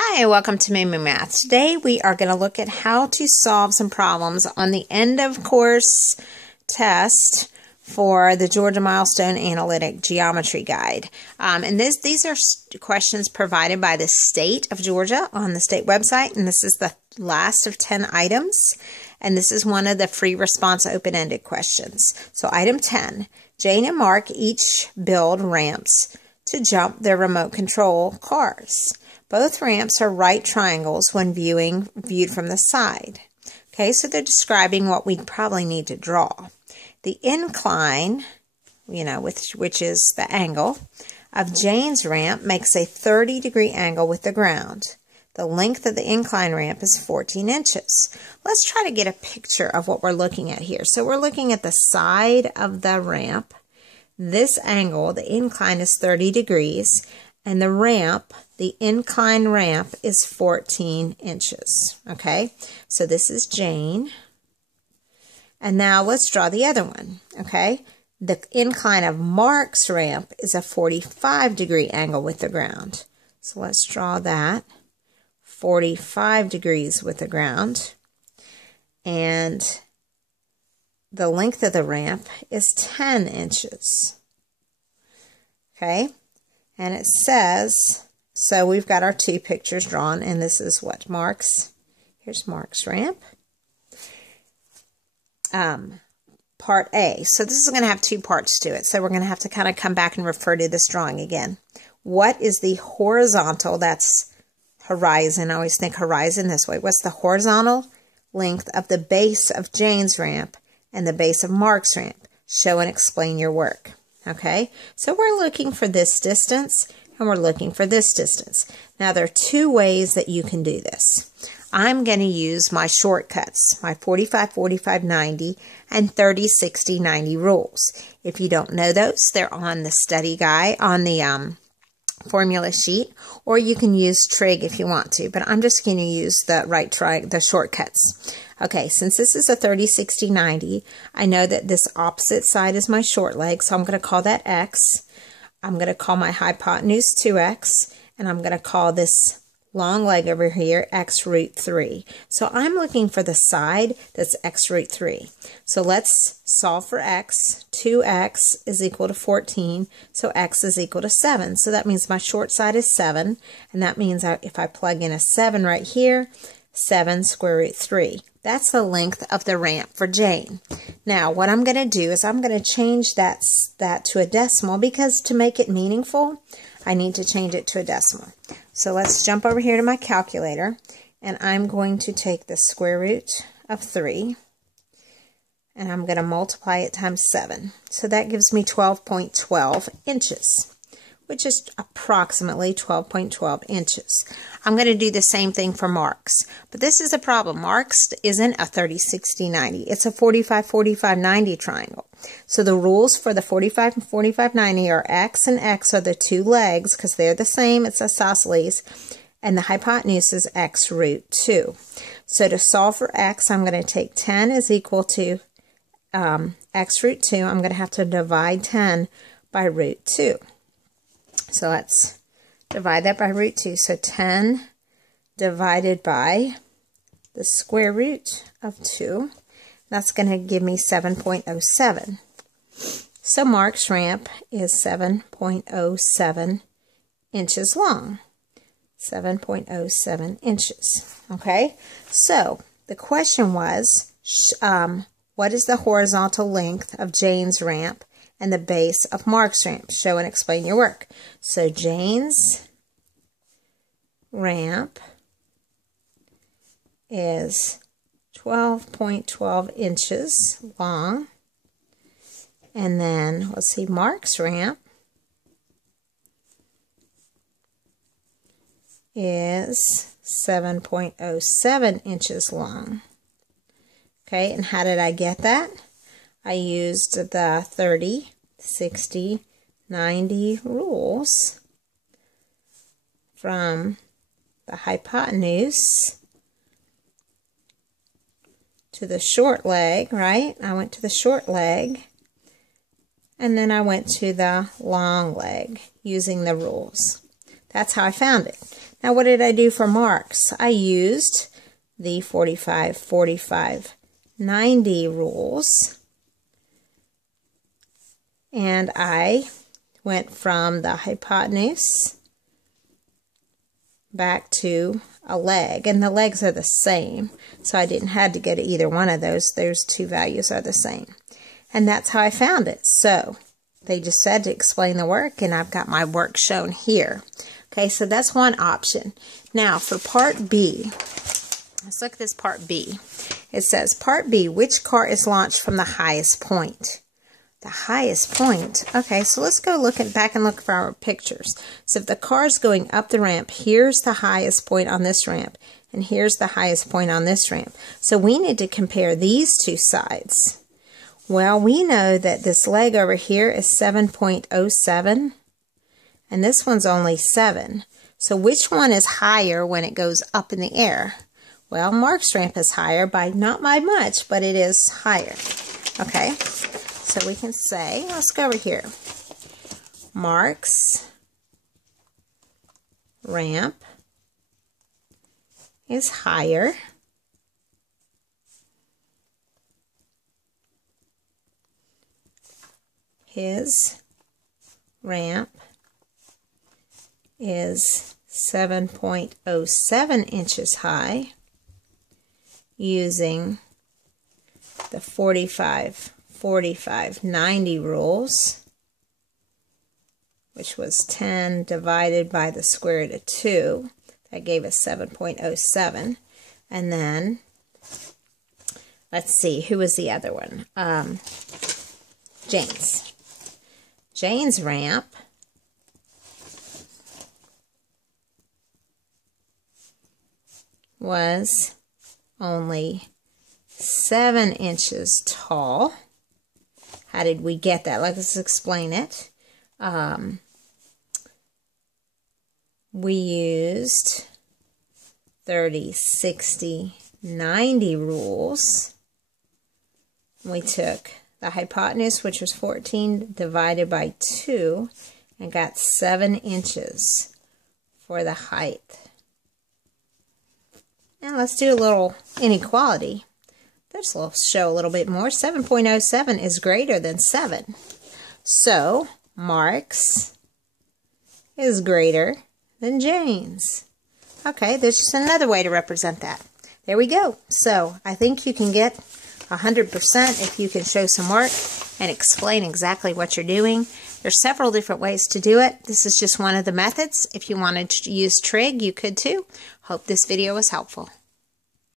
Hi, welcome to MooMooMath. Today we are going to look at how to solve some problems on the end of course test for the Georgia Milestone Analytic Geometry Guide. And these are questions provided by the state of Georgia on the state website, and this is the last of 10 items, and this is one of the free response open-ended questions. So item 10, Jane and Mark each build ramps to jump their remote control cars. Both ramps are right triangles when viewed from the side. Okay, so they're describing what we probably need to draw. The incline, which is the angle, of Jane's ramp makes a 30-degree angle with the ground. The length of the incline ramp is 14 inches. Let's try to get a picture of what we're looking at here. So we're looking at the side of the ramp. This angle, the incline, is 30 degrees, and the ramp, the incline ramp, is 14 inches. Okay, so this is Jane. And now let's draw the other one. Okay, the incline of Mark's ramp is a 45-degree angle with the ground. So let's draw that. 45 degrees with the ground. And the length of the ramp is 10 inches. Okay, and it says, so we've got our two pictures drawn, and this is what here's Mark's ramp. Part A. So this is going to have two parts to it, so we're going to have to kind of come back and refer to this drawing again. What is the horizontal, that's horizon, I always think horizon this way. What's the horizontal length of the base of Jane's ramp and the base of Mark's ramp? Show and explain your work. Okay, so we're looking for this distance and we're looking for this distance. Now there are two ways that you can do this. I'm going to use my shortcuts, my 45, 45, 90, and 30, 60, 90 rules. If you don't know those, they're on the study guide, on the formula sheet, or you can use trig if you want to, but I'm just going to use the shortcuts. Okay, since this is a 30, 60, 90, I know that this opposite side is my short leg, so I'm going to call that x. I'm going to call my hypotenuse 2x, and I'm going to call this long leg over here x root 3. So I'm looking for the side that's x root 3. So let's solve for x. 2x is equal to 14, so x is equal to 7. So that means my short side is 7, and that means if I plug in a 7 right here, 7 square root 3. That's the length of the ramp for Jane. Now, what I'm going to do is I'm going to change that to a decimal, because to make it meaningful, I need to change it to a decimal. So let's jump over here to my calculator, and I'm going to take the square root of 3, and I'm going to multiply it times 7. So that gives me 12.12 inches, which is approximately 12.12 inches. I'm going to do the same thing for Mark's, but this is a problem. Mark's isn't a 30, 60, 90. It's a 45, 45, 90 triangle. So the rules for the 45 and 45, 90 are x and x are the two legs, because they're the same. It's isosceles, and the hypotenuse is x root 2. So to solve for x, I'm going to take 10 is equal to x root 2. I'm going to have to divide 10 by root 2. So let's divide that by root 2. So 10 divided by the square root of 2. That's going to give me 7.07. So Mark's ramp is 7.07 inches long. 7.07 inches. Okay? So the question was, what is the horizontal length of Jane's ramp and the base of Mark's ramp? Show and explain your work. So Jane's ramp is 12.12 inches long. And then, let's see, Mark's ramp is 7.07 inches long. Okay, and how did I get that? I used the 30, 60, 90 rules from the hypotenuse to the short leg, right? I went to the short leg, and then I went to the long leg using the rules. That's how I found it. Now what did I do for marks? I used the 45, 45, 90 rules. And I went from the hypotenuse back to a leg, and the legs are the same, so I didn't have to go to either one of those. Those two values are the same, and that's how I found it. So they just said to explain the work, and I've got my work shown here. Okay, so that's one option. Now for part B, let's look at this part B. It says part B, which car is launched from the highest point? The highest point. Okay, so let's go back and look for our pictures. So if the car is going up the ramp, here's the highest point on this ramp, and here's the highest point on this ramp. So we need to compare these two sides. Well, we know that this leg over here is 7.07, and this one's only 7. So which one is higher when it goes up in the air? Well, Mark's ramp is higher by not by much, but it is higher. Okay. So we can say, let's go over here. Mark's ramp is higher his ramp is 7.07 inches high using the 45, 45, 90 rules, which was 10 divided by the square root of 2. That gave us 7.07. And then, let's see, who was the other one? Jane's. Jane's ramp was only 7 inches tall. How did we get that? Let's explain it. We used 30, 60, 90 rules. We took the hypotenuse, which was 14, divided by 2, and got 7 inches for the height. And let's do a little inequality. This will show a little bit more. 7.07 is greater than 7. So, Mark's is greater than Jane's. Okay, there's just another way to represent that. There we go. So, I think you can get 100% if you can show some work and explain exactly what you're doing. There's several different ways to do it. This is just one of the methods. If you wanted to use trig, you could too. Hope this video was helpful.